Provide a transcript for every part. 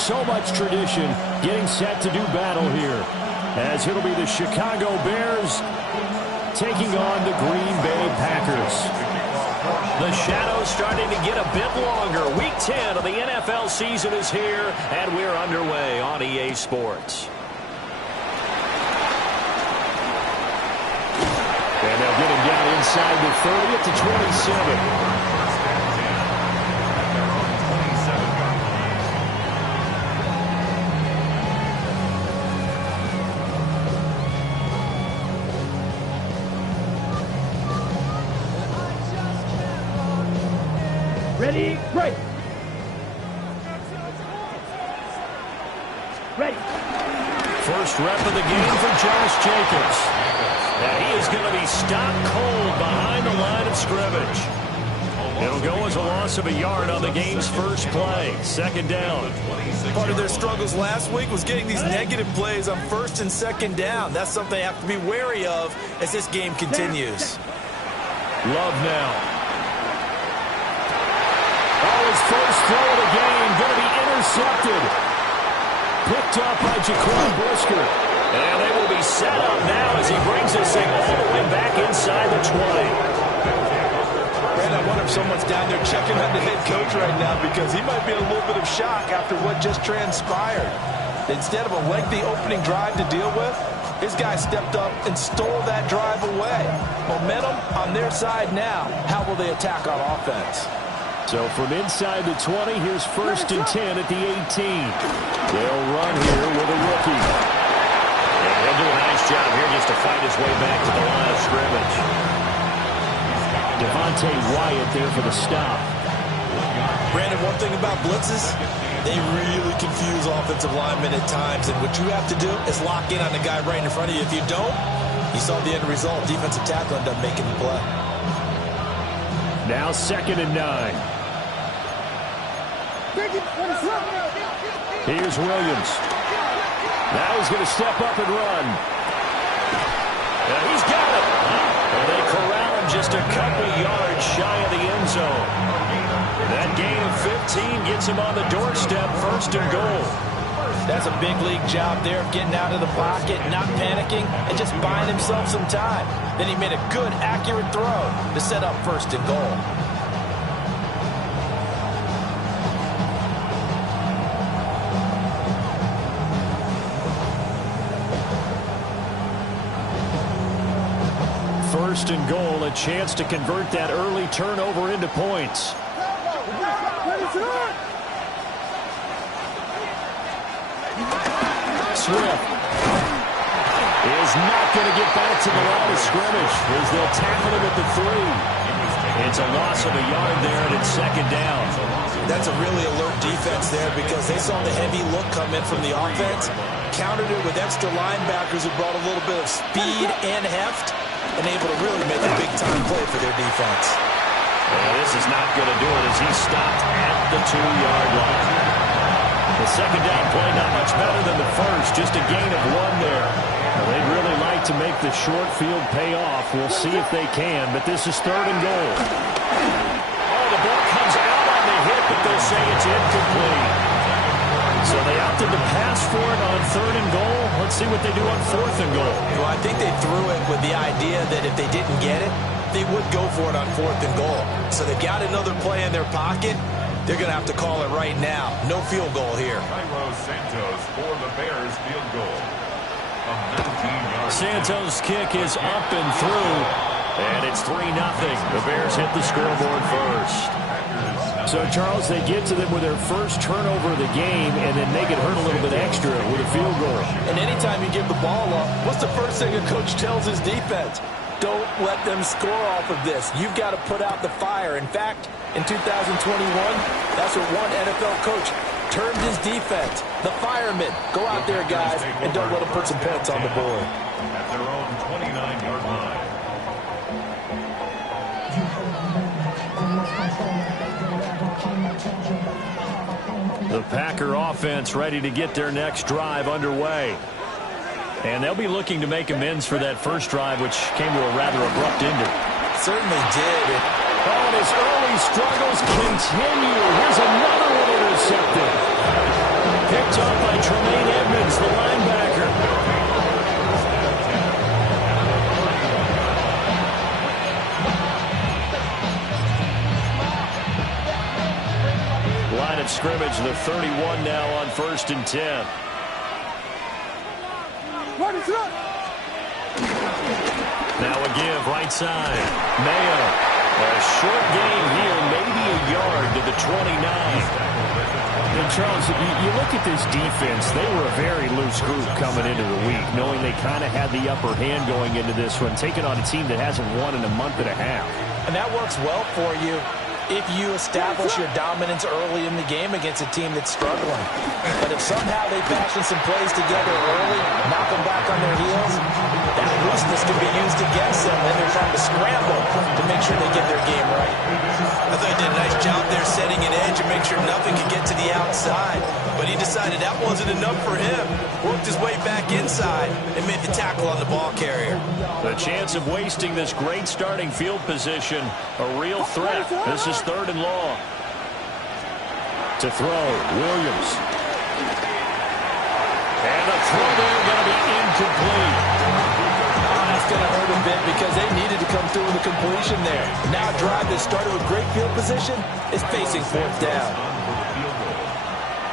so much tradition getting set to do battle here, as it'll be the Chicago Bears taking on the Green Bay Packers. The shadow's starting to get a bit longer. Week 10 of the NFL season is here, and we're underway on EA Sports. And they'll get him down inside the 30 at the 27. Ready, right. Ready. First rep of the game for Josh Jacobs. And he is going to be stopped cold behind the line of scrimmage. It'll go as a loss of a yard on the game's first play. Second down. Part of their struggles last week was getting these negative plays on first and second down. That's something they have to be wary of as this game continues. Love now. His first throw of the game going to be intercepted. Picked up by Jaquan Brisker. And they will be set up now as he brings this thing all the way back inside the 20. Brad, I wonder if someone's down there checking on the head coach right now because he might be in a little bit of shock after what just transpired. Instead of a lengthy opening drive to deal with, his guy stepped up and stole that drive away. Momentum on their side now. How will they attack on offense? So from inside the 20, here's first and 10 at the 18. They'll run here with a rookie. And he'll do a nice job here just to fight his way back to the line of scrimmage. Devontae Wyatt there for the stop. Brandon, one thing about blitzes, they really confuse offensive linemen at times. And what you have to do is lock in on the guy right in front of you. If you don't, you saw the end result. Defensive tackle ended up making the play. Now second and 9. Here's Williams. Now he's going to step up and run. And he's got it. And they corral him just a couple yards shy of the end zone. That gain of 15 gets him on the doorstep, first and goal. That's a big league job there of getting out of the pocket, not panicking, and just buying himself some time. Then he made a good, accurate throw to set up first and goal. First and goal, a chance to convert that early turnover into points. Swift is not going to get back to the line of scrimmage as they'll tackle him at the 3. It's a loss of a yard there, and it's second down. That's a really alert defense there because they saw the heavy look come in from the offense, countered it with extra linebackers who brought a little bit of speed and heft, and able to really make a big-time play for their defense. Well, this is not going to do it as he stopped at the 2-yard line. The second down play not much better than the first, just a gain of 1 there. Well, they'd really like to make the short field pay off. We'll see if they can, but this is third and goal. Oh, the ball comes out on the hit, but they'll say it's incomplete. So they opted to pass for it on third and goal. Let's see what they do on fourth and goal. Well, I think they threw it with the idea that if they didn't get it, they would go for it on fourth and goal. So they've got another play in their pocket. They're going to have to call it right now. No field goal here. Santos for the Bears field goal. Santos' kick is up and through, and it's 3-0. The Bears hit the scoreboard first. So, Charles, they get to them with their first turnover of the game and then make it hurt a little bit extra with a field goal. And anytime you give the ball up, what's the first thing a coach tells his defense? Don't let them score off of this. You've got to put out the fire. In fact, in 2021, that's what one NFL coach termed his defense. The firemen. Go out there, guys, and don't let them put some points on the board. At their own 29-yard line. The Packer offense ready to get their next drive underway. And they'll be looking to make amends for that first drive, which came to a rather abrupt ending. Certainly did. Oh, and his early struggles continue. Here's another one intercepted. Picked up by Tremaine Edmonds, the linebacker. Line of scrimmage, the 31 now on 1st and 10. Now a give, right side. Mayo. A short gain here, maybe a yard to the 29. And Charles, you look at this defense, they were a very loose group coming into the week, knowing they kind of had the upper hand going into this one, taking on a team that hasn't won in a month and a half. And that works well for you if you establish your dominance early in the game against a team that's struggling. But if somehow they fashion some plays together early, knock them back on their heels, that looseness can be used against them, and they're trying to scramble to make sure they get their game right. I thought he did a nice job there setting an edge and make sure nothing could get to the outside. But he decided that wasn't enough for him. Worked his way back inside and made the tackle on the ball carrier. The chance of wasting this great starting field position, a real threat. This is 3rd and long. To throw, Williams. And the throw there going to be incomplete. That's going to hurt a bit because they needed to come through with a completion there. Now a drive that started with great field position is facing 4th down.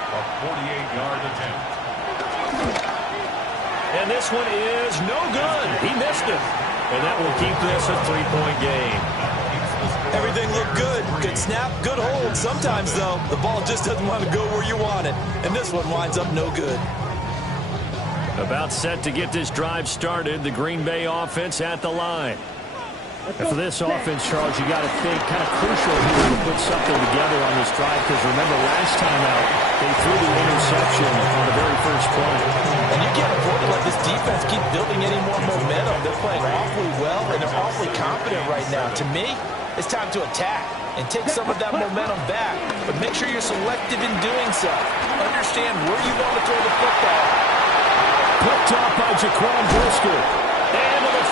A 48-yard attempt. And this one is no good. He missed it. And that will keep this a 3-point game. Everything looked good. Good snap, good hold. Sometimes, though, the ball just doesn't want to go where you want it. And this one winds up no good. About set to get this drive started, the Green Bay offense at the line. And for this offense, Charles, you got to think kind of crucial here to put something together on this drive, because remember last time out, they threw the interception on the very first play. And you can't afford to let this defense keep building any more momentum. They're playing awfully well, and they're awfully confident right now. To me, it's time to attack and take some of that momentum back, but make sure you're selective in doing so. Understand where you want to throw the football. Picked up by Jaquan Brisker. And to the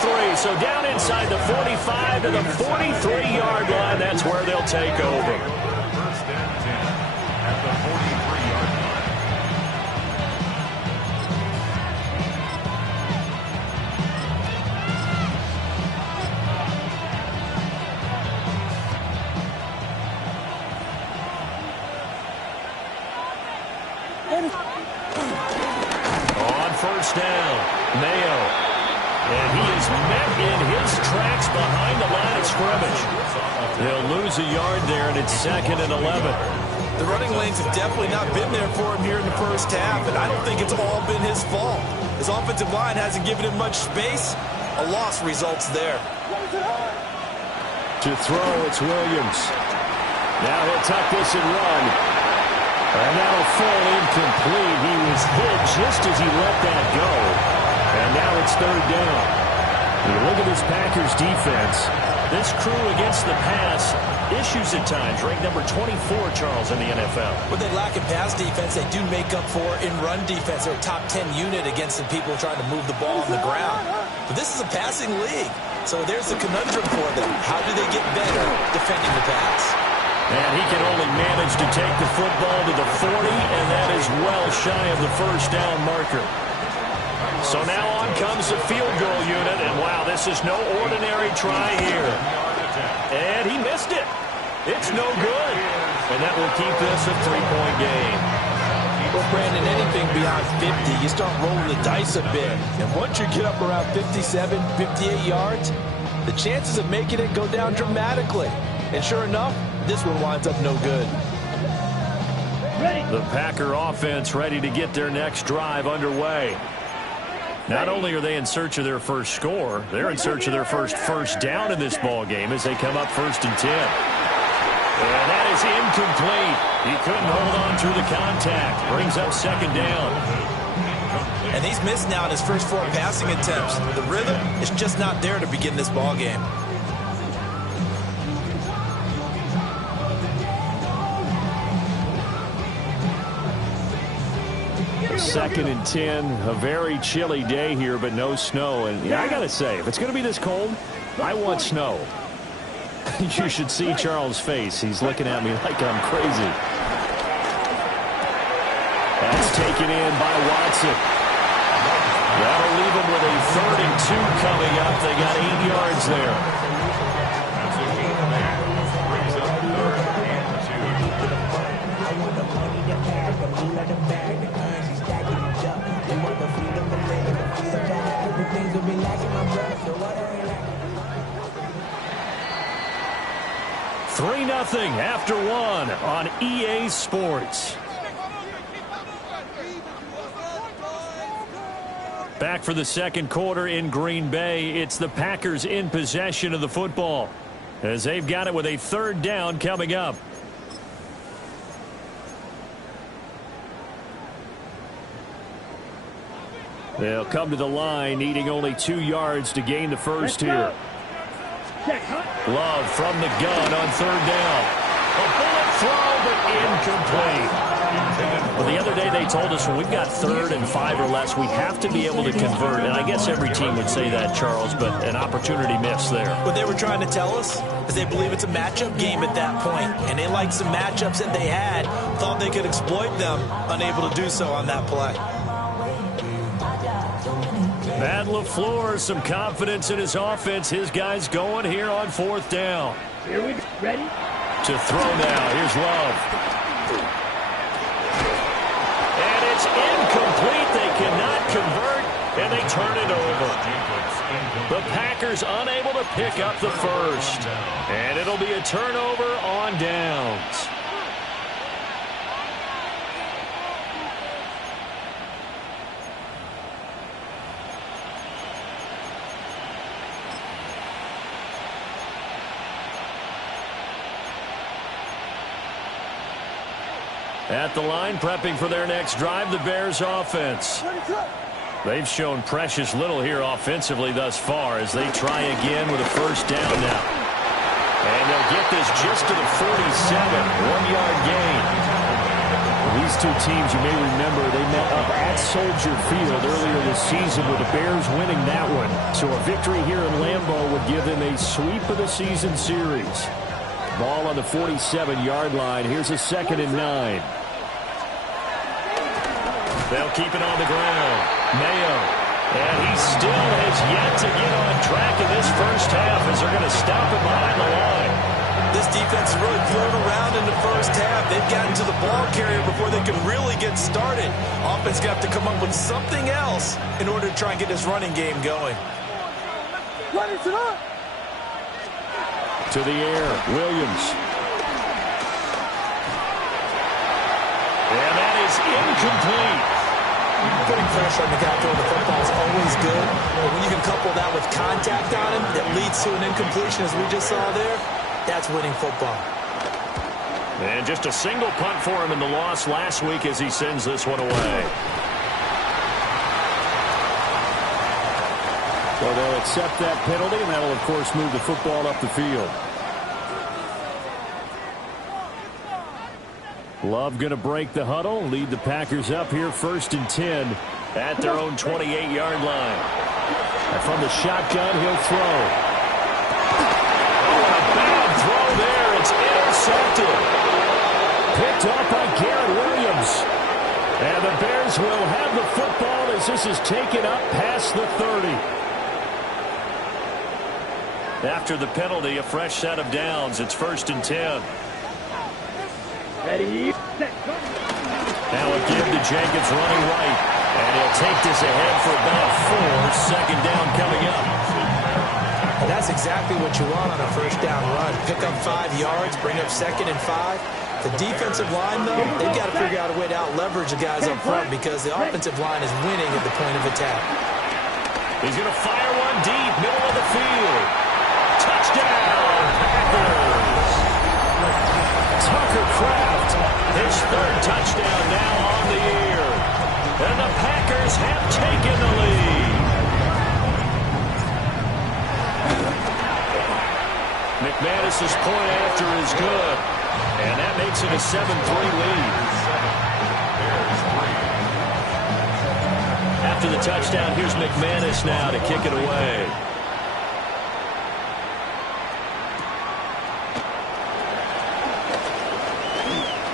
43. So down inside the 45 to the 43-yard line. That's where they'll take over. 1st and 10 at the 43-yard line. On 1st down, Mayo. And he is met in his tracks behind the line of scrimmage. They'll lose a yard there, and it's 2nd and 11. The running lanes have definitely not been there for him here in the first half, and I don't think it's all been his fault. His offensive line hasn't given him much space. A loss results there. To throw, it's Williams. Now he'll tuck this and run. And that'll fall incomplete. He was hit just as he let that go. And now it's 3rd down. You look at this Packers defense. This crew against the pass, issues at times. Ranked number 24, Charles, in the NFL. What they lack in pass defense, they do make up for in run defense. They're a top 10 unit against the people trying to move the ball on the ground. But this is a passing league. So there's the conundrum for them. How do they get better defending the pass? And he can only manage to take the football to the 40, and that is well shy of the 1st down marker. So now on comes the field goal unit, and wow, this is no ordinary try here. And he missed it. It's no good. And that will keep this a 3-point game. Well, Brandon, anything beyond 50, you start rolling the dice a bit. And once you get up around 57, 58 yards, the chances of making it go down dramatically. And sure enough, this one winds up no good. The Packer offense ready to get their next drive underway. Not only are they in search of their first score, they're in search of their first down in this ball game as they come up 1st and 10. And that is incomplete. He couldn't hold on through the contact. Brings up 2nd down. And he's missed now in his first 4 passing attempts. The rhythm is just not there to begin this ball game. 2nd and 10, a very chilly day here, but no snow. And I got to say, if it's going to be this cold, I want snow. You should see Charles' face. He's looking at me like I'm crazy. taken in by Watson. That'll leave them with a 3rd and 2 coming up. They got 8 yards there. That's a gain of 8. Brings up 3rd and 3-0 after 1 on EA Sports. Back for the second quarter in Green Bay. It's the Packers in possession of the football as they've got it with a 3rd down coming up. They'll come to the line needing only 2 yards to gain the first here. Love from the gun on 3rd down. A bullet throw, but incomplete. Well, the other day they told us when we've got 3rd and 5 or less, we have to be able to convert. And I guess every team would say that, Charles, but an opportunity missed there. What they were trying to tell us is they believe it's a matchup game at that point, and they liked some matchups that they had, thought they could exploit them, unable to do so on that play. Matt LaFleur, some confidence in his offense. His guys going here on 4th down. Here we go. Ready? To throw now. Here's Love. And it's incomplete. They cannot convert, and they turn it over. The Packers unable to pick up the first. And it'll be a turnover on downs. At the line, prepping for their next drive, the Bears offense. They've shown precious little here offensively thus far as they try again with a 1st down now. And they'll get this just to the 47, 1-yard gain. These two teams, you may remember, they met up at Soldier Field earlier this season with the Bears winning that one. So a victory here in Lambeau would give them a sweep of the season series. Ball on the 47-yard line. Here's a 2nd and 9. They'll keep it on the ground. Mayo. And he still has yet to get on track in this first half as they're going to stop him behind the line. This defense is really thrown around in the first half. They've gotten to the ball carrier before they can really get started. Offense got to come up with something else in order to try and get this running game going. To the air, Williams. And that is incomplete. Putting pressure on the guy throwing the football is always good, but when you can couple that with contact on him that leads to an incompletion, as we just saw there, that's winning football. And just a single punt for him in the loss last week as he sends this one away. So they'll accept that penalty, and that'll, of course, move the football up the field. Love going to break the huddle, lead the Packers up here 1st and 10 at their own 28-yard line. And from the shotgun, he'll throw. Oh, a bad throw there. It's intercepted. Picked up by Garrett Williams. And the Bears will have the football as this is taken up past the 30. After the penalty, a fresh set of downs. It's 1st and 10. Ready? Now a give to Jenkins running right. And he'll take this ahead for about 4. 2nd down coming up. And that's exactly what you want on a 1st down run. Pick up 5 yards, bring up 2nd and 5. The defensive line, though, they've got to figure out a way to out-leverage the guys up front because the offensive line is winning at the point of attack. He's going to fire one deep, middle of the field. Touchdown, Packers. Tucker Kraft, his 3rd touchdown now on the year. And the Packers have taken the lead. McManus's point after is good. And that makes it a 7-3 lead. After the touchdown, here's McManus now to kick it away.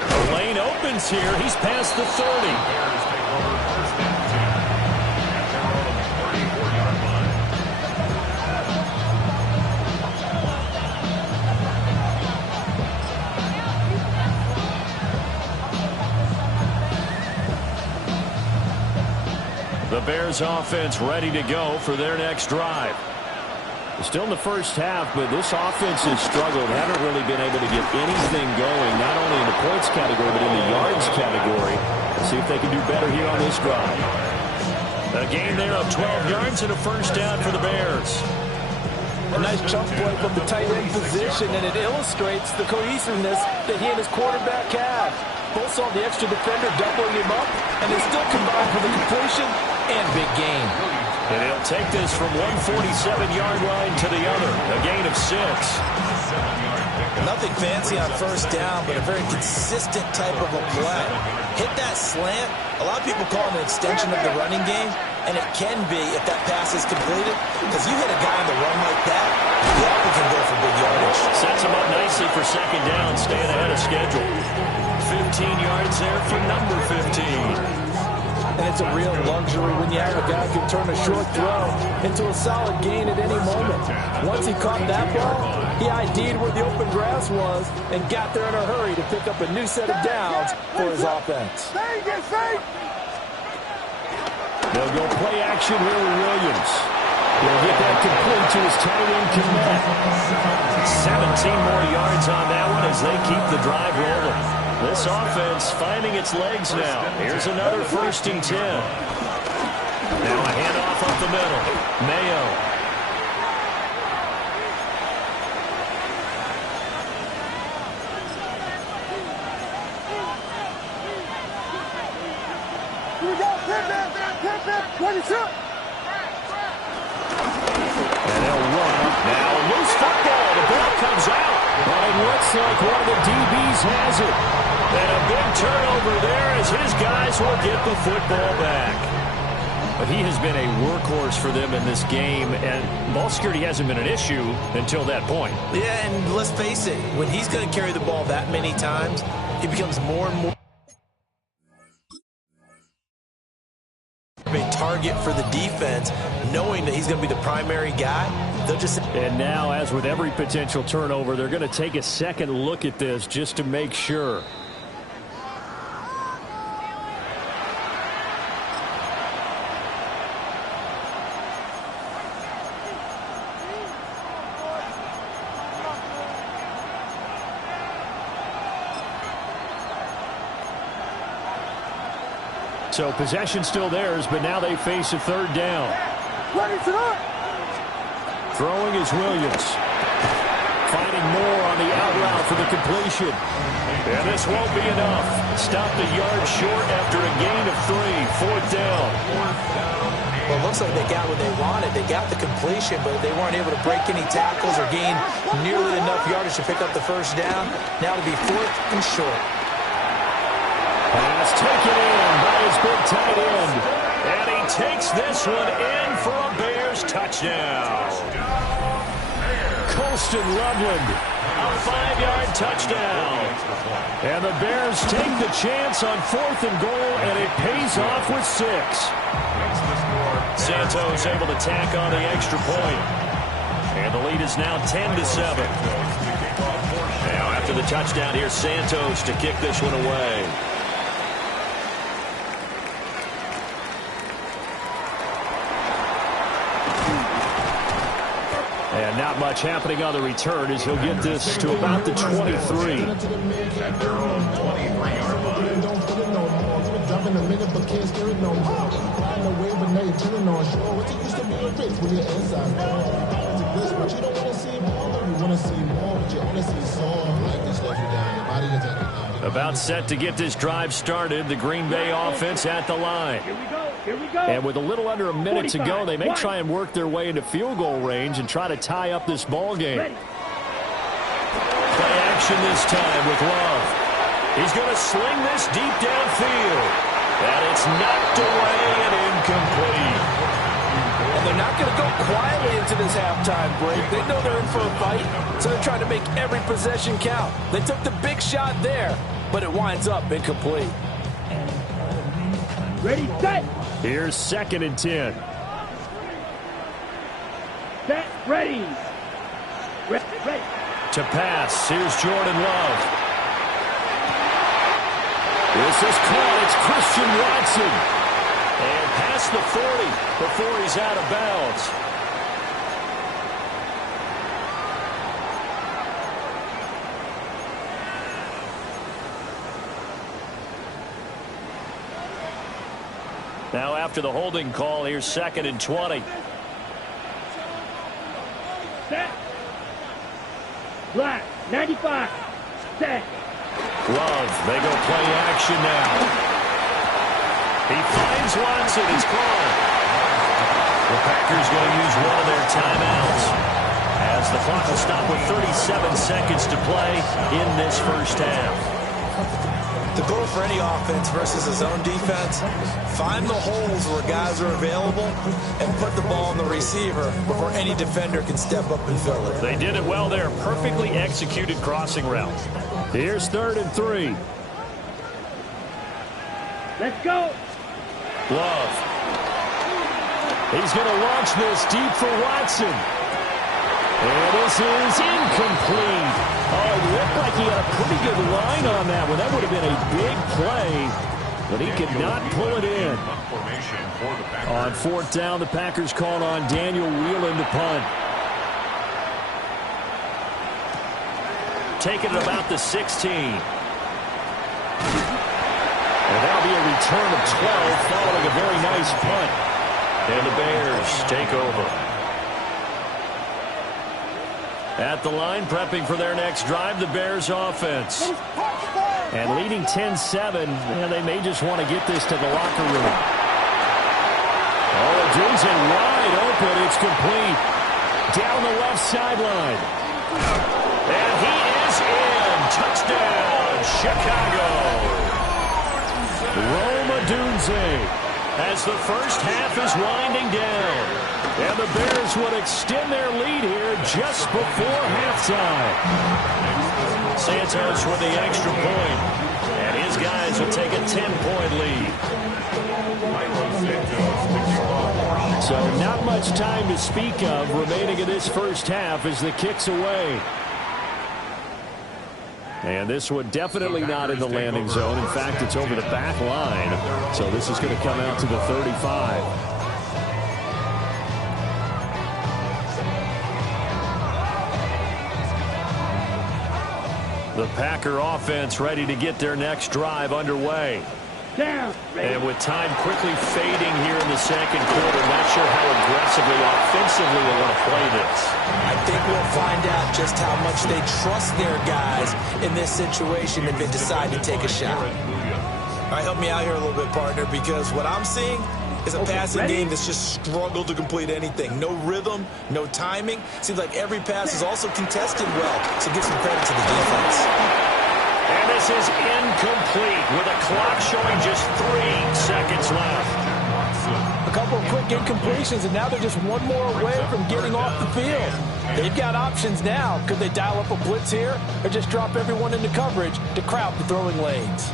The lane opens here. He's past the 30. The Bears offense ready to go for their next drive. Still in the first half, but this offense has struggled. Haven't really been able to get anything going, not only in the points category, but in the yards category. Let's see if they can do better here on this drive. A gain there of 12 yards and a first down for the Bears. A nice chunk play from the tight end position, and it illustrates the cohesiveness that he and his quarterback have. Both saw the extra defender doubling him up, and they still combined for the completion and big gain. And he'll take this from 147-yard line to the other. A gain of 6. Nothing fancy on first down, but a very consistent type of a play. Hit that slant. A lot of people call it an extension of the running game, and it can be if that pass is completed, because you hit a guy on the run like that, the offer can go for big yardage. Sets him up nicely for second down, staying ahead of schedule. 15 yards there for number 15. And it's a real luxury when you have a guy who can turn a short throw into a solid gain at any moment. Once he caught that ball, he ID'd where the open grass was and got there in a hurry to pick up a new set of downs for his offense. They'll go play action here with Williams. He'll get that complete to his tight end Kmet. 17 more yards on that one as they keep the drive rolling. This offense finding its legs now. Here's another 1st and 10. Now a handoff up the middle. Mayo. And they'll run. Now a loose football. The ball comes out. But it looks like one of the DBs has it. And a big turnover there as his guys will get the football back. But he has been a workhorse for them in this game, and ball security hasn't been an issue until that point. Yeah, and let's face it, when he's going to carry the ball that many times, he becomes more and more a target for the defense, knowing that he's going to be the primary guy. They'll just... And now, as with every potential turnover, they're going to take a second look at this just to make sure. So possession still theirs, but now they face a third down. Throwing is Williams. Finding more on the out route for the completion. And this won't be enough. Stopped a yard short after a gain of 3. 4th down. Well, it looks like they got what they wanted. They got the completion, but they weren't able to break any tackles or gain nearly enough yardage to pick up the first down. Now to be 4th and short. Pass taken in by his big tight end. And he takes this one in for a Bears touchdown. Colston Loveland. A 5-yard touchdown. And the Bears take the chance on 4th and goal, and it pays off with 6. Santos able to tack on the extra point. And the lead is now 10-7. Now after the touchdown, here's Santos to kick this one away. And not much happening on the return as he'll get this to about the 23. About set to get this drive started. The Green Bay offense at the line. And with a little under a minute to go, they may try and work their way into field goal range and try to tie up this ball game. Play action this time with Love. He's going to sling this deep downfield. And it's knocked away and incomplete. And they're not going to go quietly into this halftime break. They know they're in for a fight, so they're trying to make every possession count. They took the big shot there, but it winds up incomplete. Ready, set. Here's 2nd and 10. Set, ready. Ready. To pass, here's Jordan Love. This is caught. It's Christian Watson. And past the 40 before he's out of bounds. Now after the holding call, here's 2nd and 20. Set. Black, 95. Set. Love, they go play action now. He finds Watson, he's caught. The Packers going to use one of their timeouts as the clock will stop with 37 seconds to play in this first half. The goal for any offense versus his own defense, find the holes where guys are available and put the ball on the receiver before any defender can step up and fill it. They did it well there. Perfectly executed crossing route. Here's 3rd and 3. Let's go. Love. He's going to launch this deep for Watson. And this is incomplete. Oh, it looked like he had a pretty good line on that one. That would have been a big play, but he could not pull it in. On 4th down, the Packers called on Daniel Whelan to punt. Taking it about the 16. And that'll be a return of 12 following a very nice punt. And the Bears take over. At the line, prepping for their next drive, the Bears offense. And leading 10-7, and they may just want to get this to the locker room. Oh, Dunze wide open. It's complete. Down the left sideline. And he is in. Touchdown, Chicago. Rome Odunze as the first half is winding down. And the Bears would extend their lead here just before halftime. Santos with the extra point. And his guys will take a 10-point lead. So not much time to speak of remaining in this first half as the kick's away. And this one definitely not in the landing zone. In fact, it's over the back line. So this is going to come out to the 35. The Packer offense ready to get their next drive underway. Down. And with time quickly fading here in the second quarter, not sure how aggressively, offensively they want to play this. I think we'll find out just how much they trust their guys in this situation if they decide to take a shot. All right, help me out here a little bit, partner, because what I'm seeing is a passing game that's just struggled to complete anything. No rhythm, no timing. Seems like every pass is also contested well, so give some credit to the defense. And this is incomplete with a clock showing just 3 seconds left. A couple of quick incompletions, and now they're just one more away from getting off the field. They've got options now. Could they dial up a blitz here or just drop everyone into coverage to crowd the throwing lanes?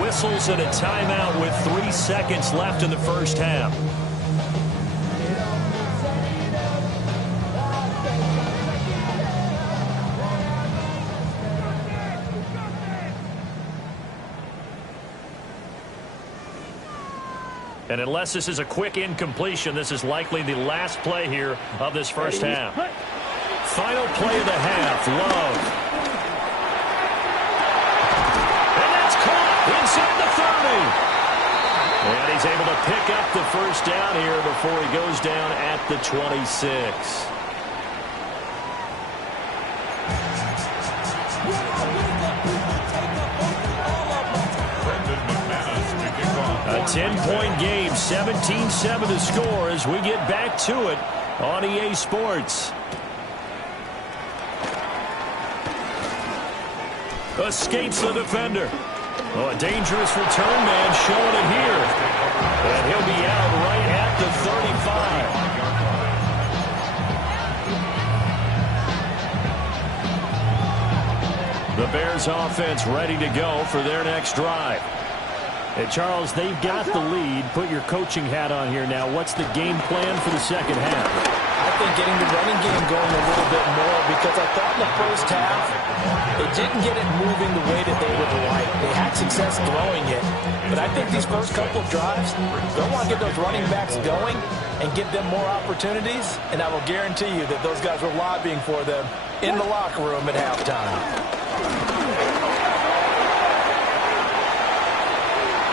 Whistles and a timeout with 3 seconds left in the first half. And unless this is a quick incompletion, this is likely the last play here of this first half. Final play of the half, Love. Inside the 30. And he's able to pick up the first down here before he goes down at the 26. A 10-point game, 17-7 to score as we get back to it on EA Sports. Escapes the defender. Oh, a dangerous return man showing it here. And he'll be out right at the 35. The Bears offense ready to go for their next drive. Hey, Charles, they've got the lead. Put your coaching hat on here now. What's the game plan for the second half? I think getting the running game going a little bit more, because I thought in the first half they didn't get it moving the way that they would like. They had success throwing it, but I think these first couple of drives, they'll want to get those running backs going and give them more opportunities, and I will guarantee you that those guys were lobbying for them in the locker room at halftime.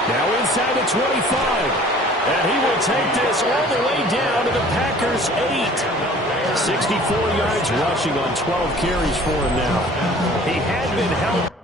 Now inside the 25. And he will take this all the way down to the Packers' 8. 64 yards rushing on 12 carries for him now. He had been held.